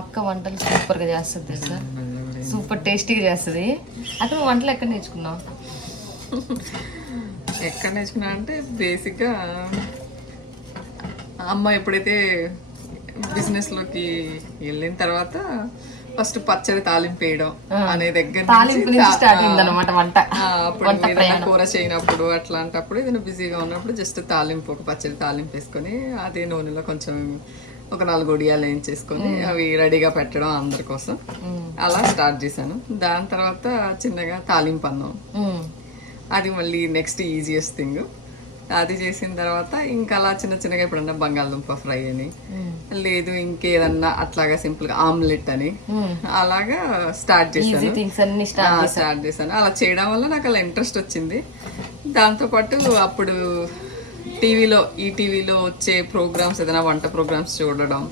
అక్క వంటలు సూపర్గా చేస్తుంది తెలుసా, సూపర్ టేస్టీగా చేస్తుంది. అక్కడ వంటలు ఎక్కడ నేర్చుకున్నావు? ఎక్కడ నేర్చుకున్నా అంటే బేసిక్గా అమ్మ ఎప్పుడైతే బిజినెస్లోకి వెళ్ళిన తర్వాత ఫస్ట్ పచ్చడి తాలింపు వేయడం అనే దగ్గర అప్పుడు ఏదైనా కూర చేయనప్పుడు అట్లాంటప్పుడు ఏదైనా బిజీగా ఉన్నప్పుడు జస్ట్ తాలింపు ఒక పచ్చడి తాలింపు వేసుకొని అదే నూనెలో కొంచెం ఒక 4 ఒడియాలు వేయించేసుకొని అవి రెడీగా పెట్టడం అందరి కోసం అలా స్టార్ట్ చేశాను. దాని తర్వాత చిన్నగా తాలింపు అన్నం, అది మళ్ళీ నెక్స్ట్ ఈజియెస్ట్ థింగ్. అది చేసిన తర్వాత ఇంకా అలా చిన్న చిన్నగా ఎప్పుడన్నా బంగాళదుంప ఫ్రై అని, లేదు ఇంకేదన్నా అట్లాగా సింపుల్గా ఆమ్లెట్ అని అలాగా స్టార్ట్ చేశాను. అలా చేయడం వల్ల నాకు అలా ఇంట్రెస్ట్ వచ్చింది. దాంతోపాటు అప్పుడు ఈటీవీలో వచ్చే ప్రోగ్రామ్స్, ఏదైనా వంట ప్రోగ్రామ్స్ చూడడం,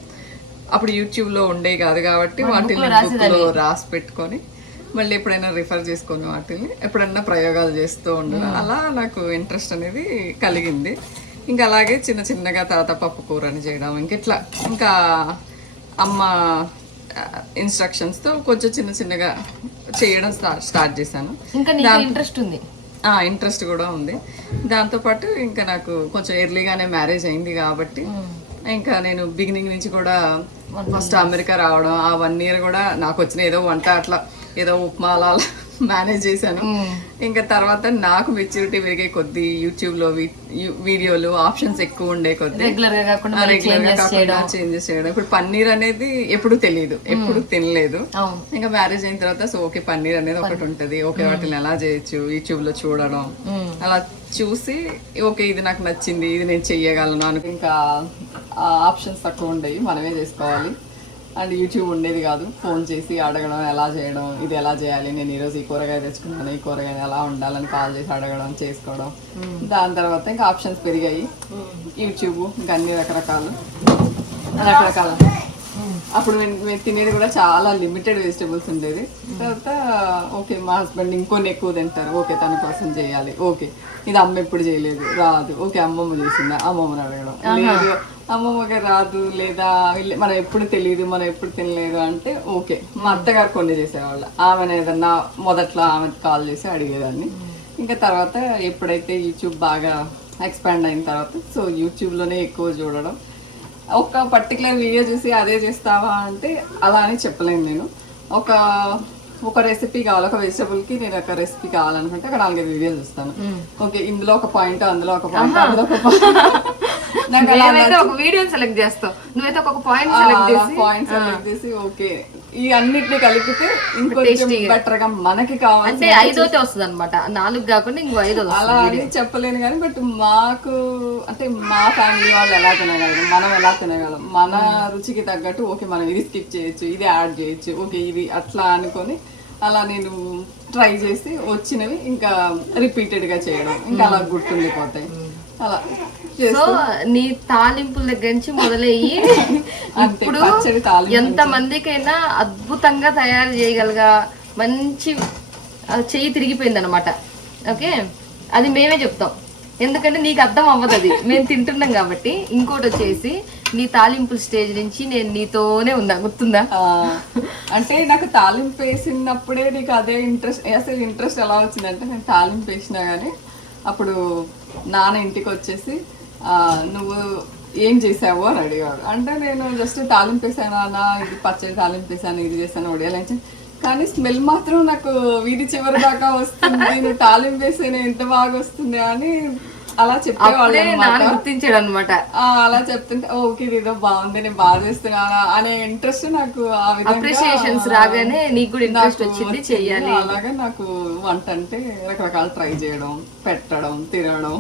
అప్పుడు యూట్యూబ్లో ఉండే కాదు కాబట్టి వాటిని బుక్లో రాసి పెట్టుకొని మళ్ళీ ఎప్పుడైనా రిఫర్ చేసుకొని వాటిని ఎప్పుడన్నా ప్రయోగాలు చేస్తూ ఉండడం, అలా నాకు ఇంట్రెస్ట్ అనేది కలిగింది. ఇంకా అలాగే చిన్న చిన్నగా తర్వాత పప్పు కూరని చేయడం, ఇంకా అమ్మ ఇన్స్ట్రక్షన్స్తో కొంచెం చిన్న చిన్నగా చేయడం స్టార్ట్ చేశాను. ఇంట్రెస్ట్ కూడా ఉంది. దాంతోపాటు ఇంకా నాకు కొంచెం ఎర్లీగానే మ్యారేజ్ అయింది కాబట్టి ఇంకా నేను బిగినింగ్ నుంచి కూడా ఫస్ట్ అమెరికా రావడం, ఆ 1 year కూడా నాకు వచ్చిన ఏదో వంట అట్లా ఏదో ఉప్మా అలా మేనేజ్ చేశాను. ఇంకా తర్వాత నాకు మెచ్యూరిటీ పెరిగే కొద్దీ యూట్యూబ్లో వీడియోలు ఆప్షన్స్ ఎక్కువ ఉండే కొద్దీ రెగ్యులర్గా కాకుండా చేంజెస్ చేయడం. ఇప్పుడు పన్నీర్ అనేది ఎప్పుడు తెలియదు, ఎప్పుడు తినలేదు. ఇంకా మ్యారేజ్ అయిన తర్వాత సో ఓకే పన్నీర్ అనేది ఒకటి ఉంటుంది, ఓకే వాటిని ఎలా చేయొచ్చు యూట్యూబ్లో చూడడం, అలా చూసి ఓకే ఇది నాకు నచ్చింది, ఇది నేను చెయ్యగలను అనుకు. ఇంకా ఆప్షన్స్ తక్కువ ఉండేవి, మనమే చేసుకోవాలి. అండ్ యూట్యూబ్ ఉండేది కాదు, ఫోన్ చేసి అడగడం ఎలా చేయడం, ఇది ఎలా చేయాలి, నేను ఈరోజు ఈ కూరగాయ తెచ్చుకున్నాను, ఈ కూరగాయ ఎలా ఉండాలని కాల్ చేసి అడగడం, చేసుకోవడం. దాని తర్వాత ఇంకా ఆప్షన్స్ పెరిగాయి, యూట్యూబ్ ఇంకా అన్ని రకరకాల. అప్పుడు మేము తినేది కూడా చాలా లిమిటెడ్ వెజిటేబుల్స్ ఉండేది. తర్వాత ఓకే మా హస్బెండ్ ఇంకొన్ని ఎక్కువ తింటారు, ఓకే తన కోసం చేయాలి, ఓకే ఇది అమ్మ ఎప్పుడు చేయలేదు రాదు, ఓకే అమ్మమ్మ చేసిందా అమ్మమ్మని అడగడం, లేదు అమ్మమ్మకి రాదు లేదా మనం ఎప్పుడు తెలియదు మనం ఎప్పుడు తినలేదు అంటే ఓకే మా అత్తగారు కొన్ని చేసేవాళ్ళు, ఆమెను ఏదన్నా మొదట్లో ఆమెకు కాల్ చేసి అడిగేదాన్ని. ఇంకా తర్వాత ఎప్పుడైతే యూట్యూబ్ బాగా ఎక్స్పాండ్ అయిన తర్వాత సో యూట్యూబ్లోనే ఎక్కువ చూడడం. ఒక పర్టికులర్ వీడియో చూసి అదే చేస్తావా అంటే అలా అని చెప్పలేను. నేను ఒక రెసిపీ కావాలి, ఒక వెజిటబుల్కి నేను ఒక రెసిపీ కావాలనుకుంటే ఒక 4-5 వీడియోలు చూస్తాను. ఓకే ఇందులో ఒక పాయింట్, అందులో ఒక పాయింట్, అందులో ఒక పాయింట్, ఒక వీడియో సెలెక్ట్ చేస్తావు, నువ్వైతే ఒక పాయింట్ సెలెక్ట్ చేసి ఓకే ఈ అన్నిటిని కలిపితే ఇంకొంచెం బెటర్ గా మనకి కావాలి అంటే 5వ వస్తుంది అనమాట, 4 కాకుండా ఇంకో 5 అలా అని చెప్పలేను కానీ బట్ మాకు అంటే మా ఫ్యామిలీ వాళ్ళు ఎలా తినగలరు, మనం ఎలా తినగలం, మన రుచికి తగ్గట్టు ఓకే మనం ఇది స్కిప్ చేయొచ్చు, ఇది యాడ్ చేయొచ్చు, ఓకే ఇది అట్లా అనుకొని అలా నేను ట్రై చేసి వచ్చినవి ఇంకా రిపీటెడ్ గా చేయడం, ఇంకా అలా గుర్తుండిపోతాయి. అలా సో నీ తాలింపుల దగ్గర నుంచి మొదలయ్యి ఇప్పుడు ఎంత మందికైనా అద్భుతంగా తయారు చేయగలగా మంచి చెయ్యి తిరిగిపోయింది అనమాట. ఓకే అది మేమే చెప్తాం, ఎందుకంటే నీకు అర్థం అవ్వదు, అది మేము తింటున్నాం కాబట్టి. ఇంకోటి వచ్చేసి నీ తాలింపుల స్టేజ్ నుంచి నేను నీతోనే ఉన్నా, గుర్తుందా? అంటే నాకు తాలింపు వేసినప్పుడే నీకు అదే ఇంట్రెస్ట్. అసలు ఇంట్రెస్ట్ ఎలా వచ్చిందంటే నేను తాలింపు వేసినా కానీ అప్పుడు నాన్న ఇంటికి వచ్చేసి నువ్వు ఏం చేసావు అని అడిగాడు. అంటే నేను జస్ట్ తాలింపు వేసాను అన్న, ఇది పచ్చడి తాలింపు వేసాను, ఇది చేశాను వడియాలు, కానీ స్మెల్ మాత్రం నాకు వీధి చివరి దాకా వస్తుంది, నువ్వు తాలింపు వేసేనే ఎంత బాగా వస్తుంది అని అలా చెప్పేవాళ్ళు, గుర్తించాడు అనమాట. అలా చెప్తుంటే ఓకే ఇదో బాగుంది, నేను బాగా చేస్తున్నానా అనే ఇంట్రెస్ట్ నాకు ఆ విధంగా రాగానే నీకు కూడా ఇంట్రెస్ట్ వచ్చింది చెయ్యాలి. అలాగే నాకు వంట అంటే రకరకాల ట్రై చేయడం, పెట్టడం, తినడం.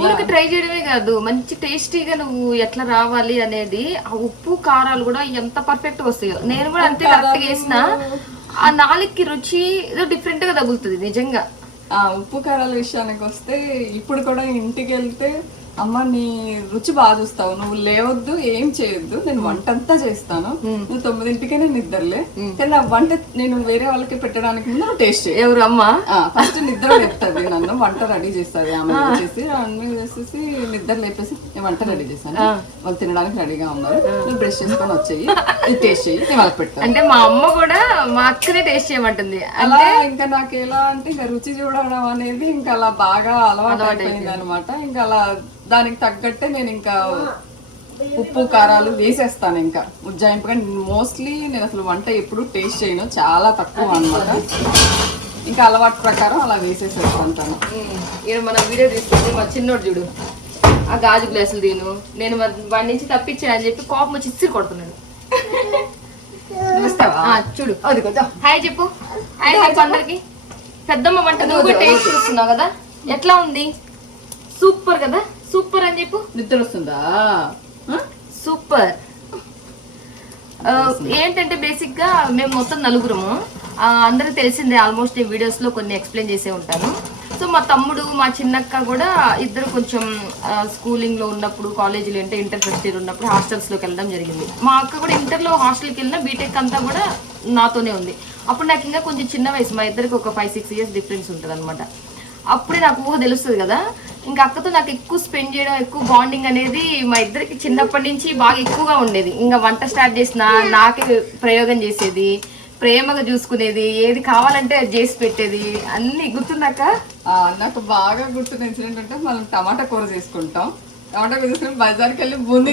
ఊరికి ట్రై చేయడమే కాదు మంచి టేస్టీగా నువ్వు ఎట్లా రావాలి అనేది, ఆ ఉప్పు కారాలు కూడా ఎంత పర్ఫెక్ట్ గా వస్తాయో. నేను కూడా అంతే కరెక్ట్ గా వేసిన ఆ 4కి రుచి ఏదో డిఫరెంట్ గా తగులుతుంది నిజంగా. ఉప్పు కారాల విషయానికి వస్తే ఇప్పుడు కూడా ఇంటికి వెళ్తే అమ్మ నీ రుచి బాగా చూస్తావు, నువ్వు లేవద్దు ఏం చేయొద్దు, నేను వంట అంతా చేస్తాను, నువ్వు 9ంటికే నేను నిద్రలే, కానీ ఆ వంట నేను వేరే వాళ్ళకి పెట్టడానికి ముందు నువ్వు టేస్ట్ చేయి. ఎవరు అమ్మ? ఫస్ట్ నిద్ర లేపుతుంది నన్ను, వంట రెడీ చేస్తుంది ఆమె చేసి అన్ని చేసేసి నిద్ర లేపేసి నేను వంట రెడీ చేశాను, వాళ్ళు తినడానికి రెడీగా ఉన్నారు, నువ్వు బ్రష్ చేసుకొని వచ్చేయి, ఇది టేస్ట్ చేయి, నేను వాళ్ళకి పెడతాను. అంటే మా అమ్మ కూడా మా అక్కనే టేస్ట్ చేయమంటుంది. అలా ఇంకా నాకు ఎలా అంటే ఇంకా రుచి చూడడం అనేది ఇంకా అలా బాగా అలవాటు అయిపోయింది అనమాట. ఇంకా అలా దానికి తగ్గట్టే నేను ఇంకా ఉప్పు కారాలు వేసేస్తాను. ఇంకా ఉజ్జాయింపుగా మోస్ట్లీ నేను అసలు వంట ఎప్పుడు టేస్ట్ చేయను, చాలా తక్కువ అనమాట. ఇంకా అలవాటు ప్రకారం అలా వేసేసేస్తాను. ఇక్కడ మనం వీడియో తీసుకుంటే మా చిన్నోడు చూడు, ఆ గాజు గ్లాసులు తిను, నేను వాడి నుంచి తప్పించాను అని చెప్పి కోపం వచ్చి ఇచ్చి కొడుతున్నాడు. చూడు హాయ్ చెప్పు, హాయ్ చెప్పు అందరికి. పెద్దమ్మ వంట నువ్వు కూడా టేస్ట్ చూస్తున్నావు కదా, ఎట్లా ఉంది? సూపర్ కదా, సూపర్ అని చెప్పు. నిద్ర వస్తుందా? సూపర్. ఏంటంటే బేసిక్ గా మేము మొత్తం నలుగురము, అందరికి తెలిసిందే ఆల్మోస్ట్ ఈ వీడియోస్ లో కొన్ని ఎక్స్ప్లెయిన్ చేసే ఉంటాను. సో మా తమ్ముడు మా చిన్నక్క కూడా ఇద్దరు కొంచెం స్కూలింగ్ లో ఉన్నప్పుడు, కాలేజీలో అంటే ఇంటర్ ఫస్ట్ ఇయర్ ఉన్నప్పుడు హాస్టల్స్ లోకి వెళ్ళడం జరిగింది. మా అక్క కూడా ఇంటర్లో హాస్టల్కి వెళ్ళిన, బీటెక్ అంతా కూడా నాతోనే ఉంది. అప్పుడు నాకు ఇంకా కొంచెం చిన్న వయసు, మా ఇద్దరికి ఒక 5-6 ఇయర్స్ డిఫరెన్స్ ఉంటుంది అనమాట. అప్పుడే నాకు ఊహ తెలుస్తుంది కదా. ఇంకా అక్కతో నాకు ఎక్కువ స్పెండ్ చేయడం, ఎక్కువ బాండింగ్ అనేది మా ఇద్దరికి చిన్నప్పటి నుంచి బాగా ఎక్కువగా ఉండేది. ఇంకా వంట స్టార్ట్ చేసిన నాకే ప్రయోగం చేసేది, ప్రేమగా చూసుకునేది, ఏది కావాలంటే అది చేసి పెట్టేది, అన్ని గుర్తున్నాక. నాకు బాగా గుర్తున్న ఇన్సిడెంట్ అంటే మనం టమాటా కూర చేసుకుంటాం, టమాటా కూర చేసుకుని బజార్కి వెళ్ళి బూందీ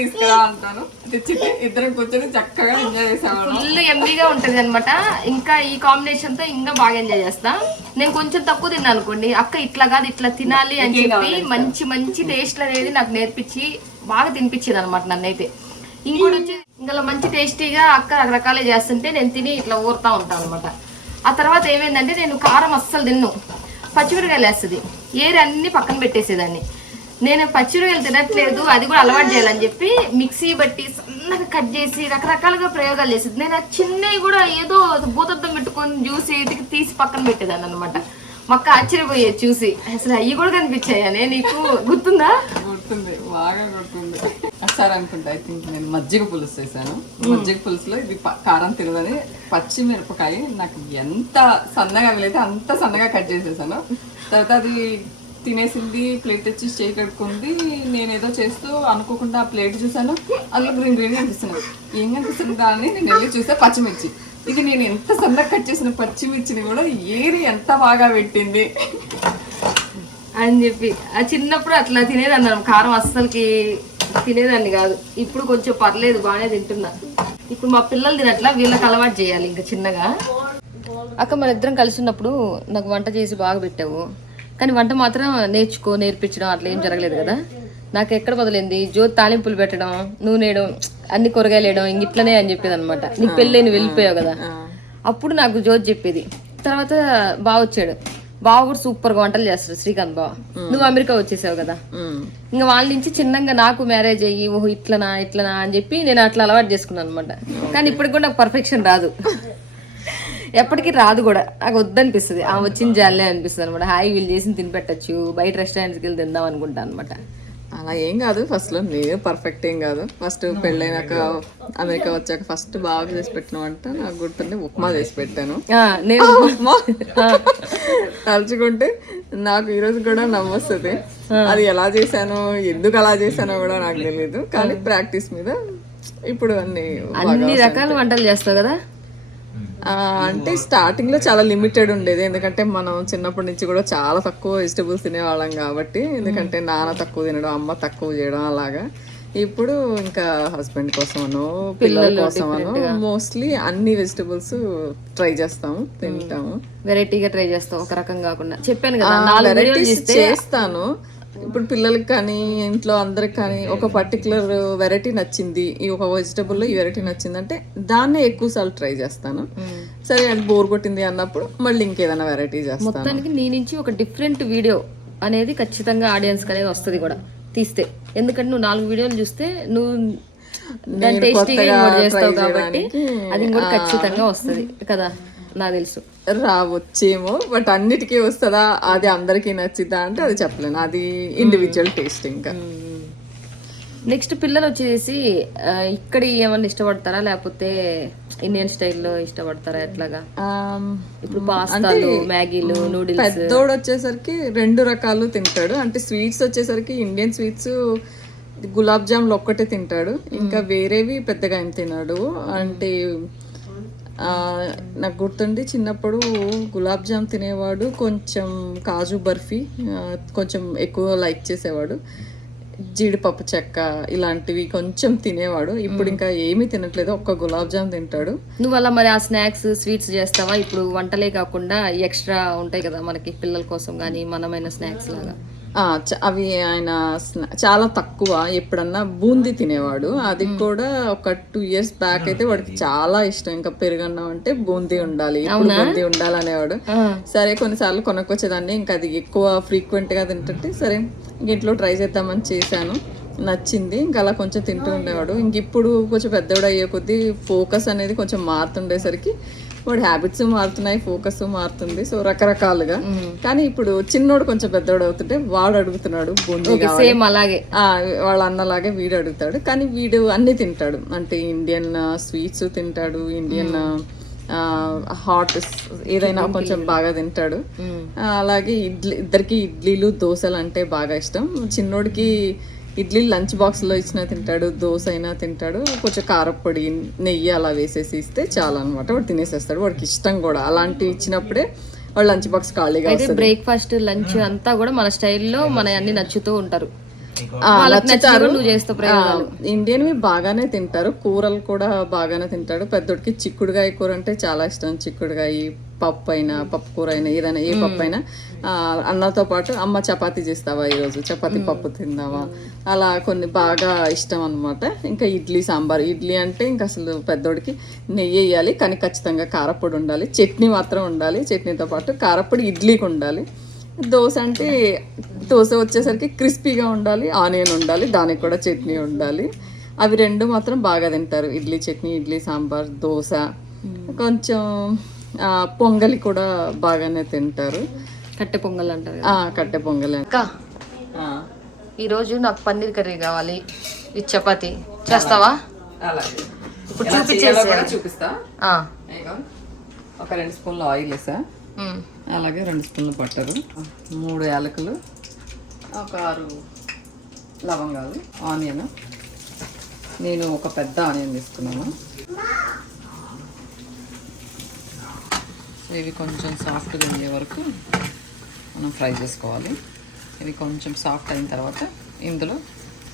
తీసుకురా అంటాను, తెచ్చి ఇద్దరం కూర్చొని చక్కగా ఎంజాయ్ చేసాము. ఫుల్ ఎమ్మీగా ఉంటది అనమాట. ఇంకా ఈ కాంబినేషన్ తో ఇంకా బాగా ఎంజాయ్ చేస్తా. నేను కొంచెం తక్కువ తిన్నా అనుకోండి, అక్క ఇట్లా కాదు ఇట్లా తినాలి అని చెప్పి మంచి మంచి టేస్ట్ అనేది నాకు నేర్పించి బాగా తినిపించేది అనమాట నన్నైతే. ఇంకోటి వచ్చి ఇంకా మంచి టేస్టీగా అక్క రకరకాలే చేస్తుంటే నేను తిని ఇట్లా ఊరుతా ఉంటాను అనమాట. ఆ తర్వాత ఏమైందంటే నేను కారం అస్సలు తిన్ను, పచ్చిమిరకాయలు వేస్తుంది, ఏరి అన్ని పక్కన పెట్టేసేదాన్ని. నేను పచ్చిమిరకాయలు తినట్లేదు, అది కూడా అలవాటు చేయాలని చెప్పి మిక్సీ బట్టి సన్నగా కట్ చేసి రకరకాలుగా ప్రయోగాలు చేసేది. నేను ఆ చిన్నవి కూడా ఏదో భూతద్దం పెట్టుకొని జ్యూస్ తీసి పక్కన పెట్టేదాన్ని అనమాట. మక్క ఆశ్చర్యపోయేది చూసి, అసలు అవి కూడా కనిపించాయనే నీకు గుర్తుందా? గుర్తుంది, బాగా గుర్తుంది. ఒకసారి అనుకుంటా ఐ థింక్ నేను మజ్జిగ పులుసు చేశాను. మజ్జిగ పులుసులో ఇది కారం తినదని పచ్చిమిరపకాయ నాకు ఎంత సన్నగా వీలైతే అంత సన్నగా కట్ చేసేసాను. తర్వాత అది తినేసింది, ప్లేట్ తెచ్చి చేయి కట్టుకుంది. నేనేదో చేస్తూ అనుకోకుండా ఆ ప్లేట్ చూసాను, అందులో గ్రీన్ గ్రీన్ కనిపిస్తున్నాను. ఏం కనిపిస్తుంది అని నేను వెళ్ళి చూసా పచ్చిమిర్చి. ఇది నేను ఎంత సన్నగా కట్ చేసిన పచ్చిమిర్చిని కూడా ఏరి ఎంత బాగా పెట్టింది అని చెప్పి. ఆ చిన్నప్పుడు అట్లా తినేదాన్ని, కారం అస్సలకి తినేదాన్ని కాదు. ఇప్పుడు కొంచెం పర్లేదు, బాగానే తింటున్నా. ఇప్పుడు మా పిల్లలు తినట్లా, వీళ్ళకి అలవాటు చేయాలి ఇంకా చిన్నగా. అక్క మన ఇద్దరం కలిసి ఉన్నప్పుడు నాకు వంట చేసి బాగా పెట్టావు, కానీ వంట మాత్రం నేర్పించడం అట్లా ఏం జరగలేదు కదా. నాకు ఎక్కడ మొదలైంది, జ్యోతి తాలింపులు పెట్టడం, నూనె వేయడం, అన్ని కూరగాయలు వేయడం, ఇంక ఇట్లనే అని చెప్పేది అనమాట. నీకు పెళ్ళి నువ్వు వెళ్ళిపోయావు కదా, అప్పుడు నాకు జ్యోతి చెప్పేది. తర్వాత బావ వచ్చాడు, బావ కూడా సూపర్ గా వంటలు చేస్తాడు, శ్రీకాంత్ బావ. నువ్వు అమెరికా వచ్చేసావు కదా, ఇంకా వాళ్ళ నుంచి చిన్నగా నాకు మ్యారేజ్ అయ్యి ఓహో ఇట్లనా అని చెప్పి నేను అట్లా అలవాటు చేసుకున్నాను అనమాట. కానీ ఇప్పటికి కూడా నాకు పర్ఫెక్షన్ రాదు, ఎప్పటికీ రాదు కూడా. నాకు వద్దనిపిస్తుంది, ఆమె వచ్చింది జాలే అనిపిస్తుంది అనమాట. హాయి వీళ్ళు చేసి తినిపెట్టచ్చు, బయట రెస్టారెంట్స్కి వెళ్ళి తిందాం అనుకుంటాను అనమాట. అలా ఏం కాదు, ఫస్ట్లో నేను పర్ఫెక్ట్ ఏం కాదు. ఫస్ట్ పెళ్ళైనాక అమెరికా వచ్చాక ఫస్ట్ బాగా చేసి పెట్టిన వంట నాకు గుర్తుంటే ఉప్మా చేసి పెట్టాను. నేను ఉప్మా తలుచుకుంటే నాకు ఈరోజు కూడా నమ్మొస్తుంది. అది ఎలా చేశానో ఎందుకు అలా చేశానో కూడా నాకు తెలియదు, కానీ ప్రాక్టీస్ మీద ఇప్పుడు అన్ని రకాల వంటలు చేస్తావు కదా. అంటే స్టార్టింగ్ లో చాలా లిమిటెడ్ ఉండేది, ఎందుకంటే మనం చిన్నప్పటి నుంచి కూడా చాలా తక్కువ వెజిటబుల్స్ తినేవాళ్ళం కాబట్టి. ఎందుకంటే నాన్న తక్కువ తినడం, అమ్మ తక్కువ చేయడం అలాగా. ఇప్పుడు ఇంకా హస్బెండ్ కోసమనో పిల్లల కోసమనో మోస్ట్లీ అన్ని వెజిటబుల్స్ ట్రై చేస్తాము, తింటాము. వెరైటీగా ట్రై చేస్తాం, ఒక రకం కాకుండా. చెప్పాను కదా వెరైటీస్ చేస్తాను. ఇప్పుడు పిల్లలకి కానీ ఇంట్లో అందరికి కానీ ఒక పర్టికులర్ వెరైటీ నచ్చింది, ఈ ఒక వెజిటబుల్ ఈ వెరైటీ నచ్చింది అంటే దాన్నే ఎక్కువ సార్లు ట్రై చేస్తాను. సరే అది బోర్ కొట్టింది అన్నప్పుడు మళ్ళీ ఇంకేదైనా వెరైటీ చేస్తాను. మొత్తానికి నీ నుంచి ఒక డిఫరెంట్ వీడియో అనేది ఖచ్చితంగా ఆడియన్స్ అనేది వస్తుంది కూడా తీస్తే. ఎందుకంటే నువ్వు 4 వీడియోలు చూస్తే నువ్వు టేస్టీగా చేస్తావు కాబట్టి అది కూడా ఖచ్చితంగా వస్తుంది కదా, నాకు తెలుసు. రావచ్చేమో, బట్ అన్నిటికీ వస్తుందా అది అందరికీ నచ్చిద్దా అంటే అది చెప్పలేను, అది ఇండివిజువల్ టేస్ట్. ఇంకా నెక్స్ట్ పిల్లలు వచ్చేసి ఇక్కడ ఏమన్నా ఇష్టపడతారా లేకపోతే ఇండియన్ స్టైల్లో ఇష్టపడతారా ఎట్లాగా? ఇప్పుడు పాస్తాలు, మ్యాగీలు, నూడిల్స్. పెద్దోడు వచ్చేసరికి 2 రకాలు తింటాడు. అంటే స్వీట్స్ వచ్చేసరికి ఇండియన్ స్వీట్స్ గులాబ్ జాములు ఒక్కటే తింటాడు, ఇంకా వేరేవి పెద్దగా ఏం తిన్నాడు. అంటే నాకు గుర్తుండి చిన్నప్పుడు గులాబ్ జామ్ తినేవాడు, కొంచెం కాజు బర్ఫీ కొంచెం ఎక్కువ లైక్ చేసేవాడు, జీడిపప్పు చెక్క ఇలాంటివి కొంచెం తినేవాడు. ఇప్పుడు ఇంకా ఏమీ తినట్లేదు, ఒక్క గులాబ్ జామ్ తింటాడు. నువ్వు అలా మరి ఆ స్నాక్స్ స్వీట్స్ చేస్తావా? ఇప్పుడు వంటలే కాకుండా ఎక్స్ట్రా ఉంటాయి కదా మనకి పిల్లల కోసం కానీ మనమైన స్నాక్స్ లాగా. అవి ఆయన చాలా తక్కువ, ఎప్పుడన్నా బూందీ తినేవాడు. అది కూడా ఒక 2 years బ్యాక్ అయితే వాడికి చాలా ఇష్టం. ఇంకా పెరుగన్నం అంటే బూందీ ఉండాలి, బూందీ ఉండాలి అనేవాడు. సరే కొన్నిసార్లు కొనుక్కొచ్చేదాన్ని, ఇంకా అది ఎక్కువ ఫ్రీక్వెంట్ గా తింటుంటే సరే ఇంట్లో ట్రై చేద్దామని చేశాను, నచ్చింది. ఇంకా అలా కొంచెం తింటూ ఉండేవాడు. ఇంక ఇప్పుడు కొంచెం పెద్దవాడు అయ్యే కొద్దీ ఫోకస్ అనేది కొంచెం మారుతుండేసరికి వాడి హ్యాబిట్స్ మారుతున్నాయి, ఫోకస్ మారుతుంది. సో రకరకాలుగా. కానీ ఇప్పుడు చిన్నోడు కొంచెం పెద్దోడు అవుతుంటే వాడు అడుగుతున్నాడు బూందీ కావాలి, అలాగే వాళ్ళ అన్నలాగే వీడు అడుగుతాడు. కానీ వీడు అన్ని తింటాడు, అంటే ఇండియన్ స్వీట్స్ తింటాడు, ఇండియన్ హాట్ ఏదైనా కొంచెం బాగా తింటాడు. అలాగే ఇద్దరికి ఇడ్లీలు దోశలు అంటే బాగా ఇష్టం. చిన్నోడికి ఇడ్లీ లంచ్ బాక్స్లో ఇచ్చినా తింటాడు, దోశ అయినా తింటాడు. కొంచెం కారపొడి నెయ్యి అలా వేసేసి ఇస్తే చాలా అనమాట, వాడు తినేసేస్తాడు. వాడికి ఇష్టం కూడా అలాంటివి ఇచ్చినప్పుడే వాడు లంచ్ బాక్స్ ఖాళీగా. అయితే బ్రేక్ఫాస్ట్ లంచ్ అంతా కూడా మన స్టైల్లో మన అన్ని నచ్చుతూ ఉంటారు, నచ్చుతారు. ఇండియన్వి బాగానే తింటారు, కూరలు కూడా బాగానే తింటాడు. పెద్దోడికి చిక్కుడుగాయ కూర అంటే చాలా ఇష్టం. చిక్కుడుగాయ పప్పు అయినా, పప్పు కూర అయినా, ఏదైనా ఏ పప్పు అయినా అన్నతో పాటు అమ్మ చపాతీ చేస్తావా ఈరోజు, చపాతీ పప్పు తిందావా, అలా కొన్ని బాగా ఇష్టం అనమాట. ఇంకా ఇడ్లీ సాంబార్, ఇడ్లీ అంటే ఇంకా అసలు పెద్దోడికి నెయ్యి వేయాలి, కానీ ఖచ్చితంగా కారపొడి ఉండాలి, చట్నీ మాత్రం ఉండాలి, చట్నీతో పాటు కారపొడి ఇడ్లీకి ఉండాలి. దోశ అంటే దోశ వచ్చేసరికి క్రిస్పీగా ఉండాలి, ఆనియన్ ఉండాలి, దానికి కూడా చట్నీ ఉండాలి. అవి 2 మాత్రం బాగా తింటారు, ఇడ్లీ చట్నీ, ఇడ్లీ సాంబార్, దోశ. కొంచెం పొంగలి కూడా బాగానే తింటారు. కట్టె పొంగల్ అంటారు, కట్టె పొంగలి. ఈరోజు నాకు పన్నీర్ కర్రీ కావాలి, ఇది చపాతి చేస్తావా? ఇప్పుడు చూపిస్తా. ఒక 2 స్పూన్లు ఆయిల్ వేసా, అలాగే 2 స్పూన్లు బట్టరు, 3 యాలకులు, ఒక 6 లవంగాలు, ఆనియన్. నేను ఒక పెద్ద ఆనియన్ తీసుకున్నాను. ఇవి కొంచెం సాఫ్ట్గా ఉండే వరకు మనం ఫ్రై చేసుకోవాలి. ఇవి కొంచెం సాఫ్ట్ అయిన తర్వాత ఇందులో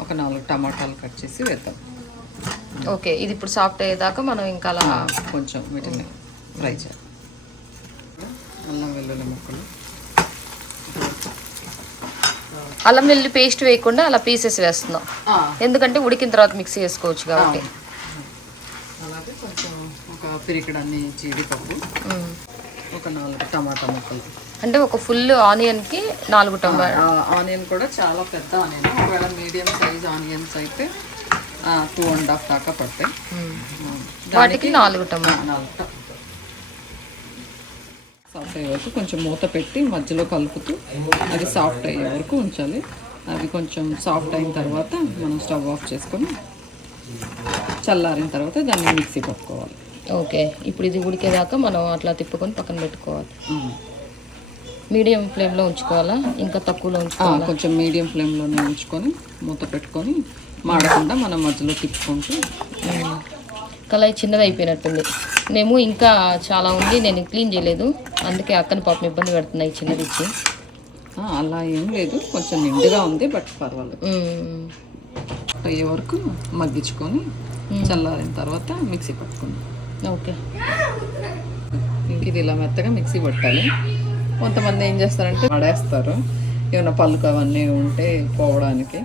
ఒక 4 టమాటాలు కట్ చేసి వేద్దాం. ఓకే, ఇది ఇప్పుడు సాఫ్ట్ అయ్యేదాకా మనం ఇంకా అలా కొంచెం వీటిని ఫ్రై చేయాలి. అల్లం వెల్లుల్లి ముక్కలు, అల్లం వెల్లుల్లి పేస్ట్ వేయకుండా అలా పీసెస్ వేస్తున్నాం, ఎందుకంటే ఉడికిన తర్వాత మిక్సీ చేసుకోవచ్చు కాబట్టి. అలాగే కొంచెం ఒక పిరికిడన్ని జీడిపప్పు, ఒక 4 టమాటా ముక్కలు. అంటే ఒక ఫుల్ ఆనియన్కి 4 టమాటా. ఆనియన్ కూడా చాలా పెద్ద ఆనియన్, ఒకవేళ మీడియం సైజ్ ఆనియన్స్ అయితే 2.5 దాకా పడతాయి. వాటికి 4 టమాటా. సాఫ్ట్ అయ్యే వరకు కొంచెం మూత పెట్టి మధ్యలో కలుపుతూ అది సాఫ్ట్ అయ్యే వరకు ఉంచాలి. అవి కొంచెం సాఫ్ట్ అయిన తర్వాత మనం స్టవ్ ఆఫ్ చేసుకొని చల్లారిన తర్వాత దాన్ని మిక్సీ పట్టుకోవాలి. ఓకే, ఇప్పుడు ఇది ఉడికేదాకా మనం అట్లా తిప్పుకొని పక్కన పెట్టుకోవాలి. మీడియం ఫ్లేమ్లో ఉంచుకోవాలా, ఇంకా తక్కువలో ఉంచుకోవాలా? కొంచెం మీడియం ఫ్లేమ్లోనే ఉంచుకొని మూత పెట్టుకొని మాడకుండా మనం మధ్యలో తిప్పుకుంటూ. కళాయి చిన్నది అయిపోయినట్టుంది, మేము ఇంకా చాలా ఉంది, నేను క్లీన్ చేయలేదు, అందుకే అక్కని పాపం ఇబ్బంది పెడుతున్నాయి చిన్నది ఇచ్చి. అలా ఏం లేదు, కొంచెం నిండుగా ఉంది, బట్ పర్వాలేదు. అయ్యే వరకు మగ్గించుకొని చల్లారిన తర్వాత మిక్సీ పట్టుకుందాం. ఓకే, ఇంక ఇది ఇలా మెత్తగా మిక్సీ పట్టాలి. కొంతమంది ఏం చేస్తారంటే పడేస్తారు, ఏమైనా పలుకు అవన్నీ ఉంటే పోవడానికి.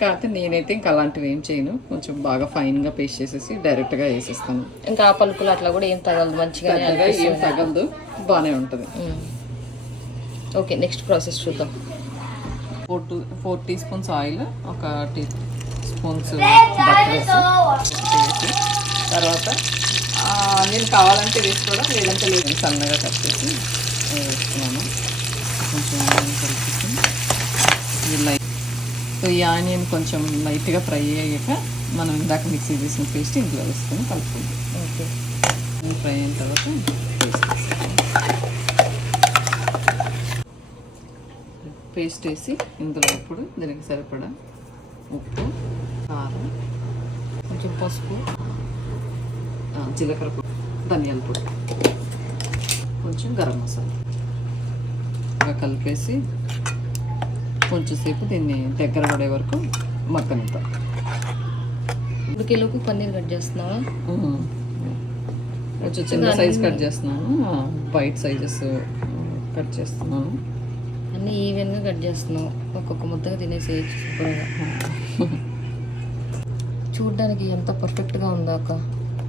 కాకపోతే నేనైతే ఇంకా అలాంటివి ఏం చేయను, కొంచెం బాగా ఫైన్గా పేస్ట్ చేసేసి డైరెక్ట్గా వేసేస్తాను. ఇంకా ఆ పలుకులు అట్లా కూడా ఏం తగలదు, మంచిగా ఏం తగలదు, బాగానే ఉంటుంది. ఓకే, నెక్స్ట్ ప్రాసెస్ చూద్దాం. 4 టీ స్పూన్స్ ఆయిల్, ఒక 2 స్పూన్స్ బటర్ వేసి తర్వాత నేను కావాలంటే వేసుకోవడం, లేదంటే లేదు. సన్నగా కట్ చేసి వేస్తున్నాను. కొంచెం కలిపేసి సో ఈ ఆనియన్ కొంచెం లైట్గా ఫ్రై అయ్యాక మనం ఇందాక మిక్సీ చేసిన పేస్ట్ ఇందులో వేసుకొని కలుపుకుంటాం. ఓకే, ఫ్రై అయిన తర్వాత పేస్ట్ వేసి ఇందులో ఇప్పుడు దీనికి సరిపడా ఉప్పు, కారం, కొంచెం పసుపు, జీలకర్ర పొడి, ధనియాల పొడి, కొంచెం గరం మసాలా ఇలా కలిపేసి కొంచెంసేపు దీన్ని దగ్గర పడే వరకు మగ్గనిద్దాం. ఉడికేలోపు పన్నీర్ కట్ చేస్తున్నావా? కొంచెం చిన్న సైజ్ కట్ చేస్తున్నాను, వైట్ సైజెస్ కట్ చేస్తున్నాను. అన్నీ ఈవెన్గా కట్ చేస్తున్నావు, ఒక్కొక్క ముద్దగా తినేసేయచ్చు శుభ్రంగా. చూడ్డానికి ఎంత పర్ఫెక్ట్గా ఉందో అక్క,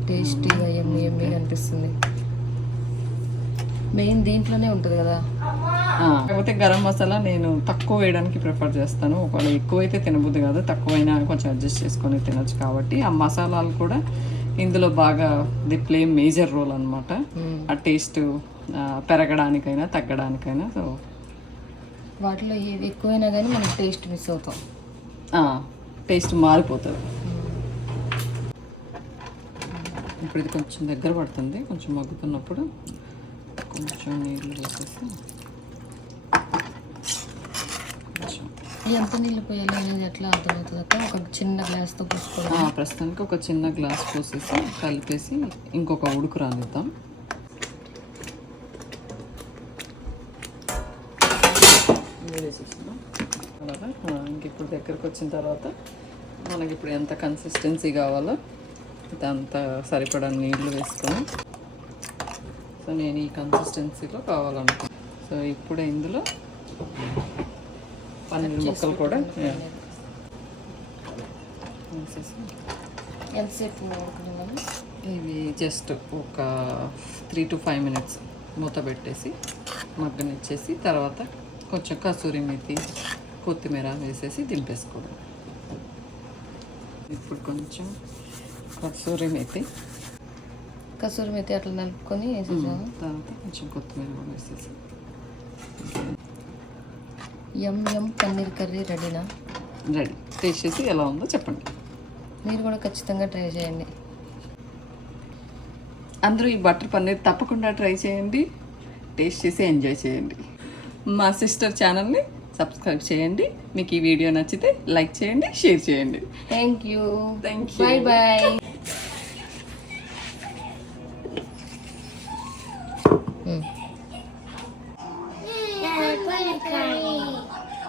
టేస్టీగా ఎమ్మి ఎమ్మిగా అనిపిస్తుంది. మెయిన్ దీంట్లోనే ఉంటుంది కదా. కాకపోతే గరం మసాలా నేను తక్కువ వేయడానికి ప్రిఫర్ చేస్తాను. ఒకవేళ ఎక్కువైతే తినబుద్ది కాదు, తక్కువైనా కొంచెం అడ్జస్ట్ చేసుకొని తినచ్చు. కాబట్టి ఆ మసాలాలు కూడా ఇందులో బాగా ది ప్లే మేజర్ రోల్ అనమాట. ఆ టేస్ట్ పెరగడానికైనా తగ్గడానికైనా. సో వాటిలో ఏది ఎక్కువైనా కానీ మనకి టేస్ట్ మిస్ అవుతాం, టేస్ట్ మారిపోతుంది. ఇప్పుడు ఇది కొంచెం దగ్గర పడుతుంది. కొంచెం మగ్గుతున్నప్పుడు కొంచెం నీళ్ళు వేసేసి ఎంత నీళ్ళు పోయాలి అనేది ఎట్లా అర్థమవుతుంది అక్క? ఒక చిన్న గ్లాస్తో పోసుకోవాలి. ప్రస్తుతానికి ఒక చిన్న గ్లాస్ పోసేసి కలిపేసి ఇంకొక ఉడుకు రానిద్దాం. అలాగా ఇంక ఇప్పుడు దగ్గరకు వచ్చిన తర్వాత మనకి ఇప్పుడు ఎంత కన్సిస్టెన్సీ కావాలో అంత సరిపడా నీళ్ళు వేసుకొని, సో నేను ఈ కన్సిస్టెన్సీలో కావాలనుకుంటున్నాను. సో ఇప్పుడు ఇందులో పన్నీర్ ముక్కలు కూడా వేసేసి ఎంతసేపు ఉడకనివ్వాలి? ఇవి జస్ట్ ఒక 3 to 5 minutes మూత పెట్టేసి మగ్గనిచ్చేసి తర్వాత కొంచెం కసూరి మెతి, కొత్తిమీర వేసేసి దింపేసుకోవడం. ఇప్పుడు కొంచెం కసూరి మెతి అట్లా నలుపుకొని వేసేసాము. తర్వాత కొంచెం కొత్తిమీర కూడా వేసేసి ఎం పన్నీర్ కర్రీ రెడీనా? రెడీ. టేస్ట్ చేసి ఎలా ఉందో చెప్పండి. మీరు కూడా ఖచ్చితంగా ట్రై చేయండి. అందరూ ఈ బటర్ పన్నీర్ తప్పకుండా ట్రై చేయండి, టేస్ట్ చేసి ఎంజాయ్ చేయండి. మా సిస్టర్ ఛానల్ని సబ్స్క్రైబ్ చేయండి. మీకు ఈ వీడియో నచ్చితే లైక్ చేయండి, షేర్ చేయండి. Thank you. Bye bye.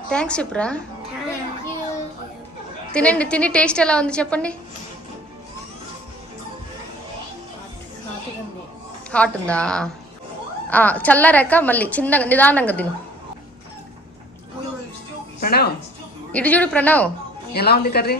Thanks చెప్పురా. తినండి, తిని టేస్ట్ ఎలా ఉంది చెప్పండి. హాట్ ఉందా? చల్లారాక మళ్ళీ చిన్నగా నిదానంగా తిను. ప్రణవ్, ఇటు చూడు ప్రణవ్, ఎలా ఉంది కర్రీ?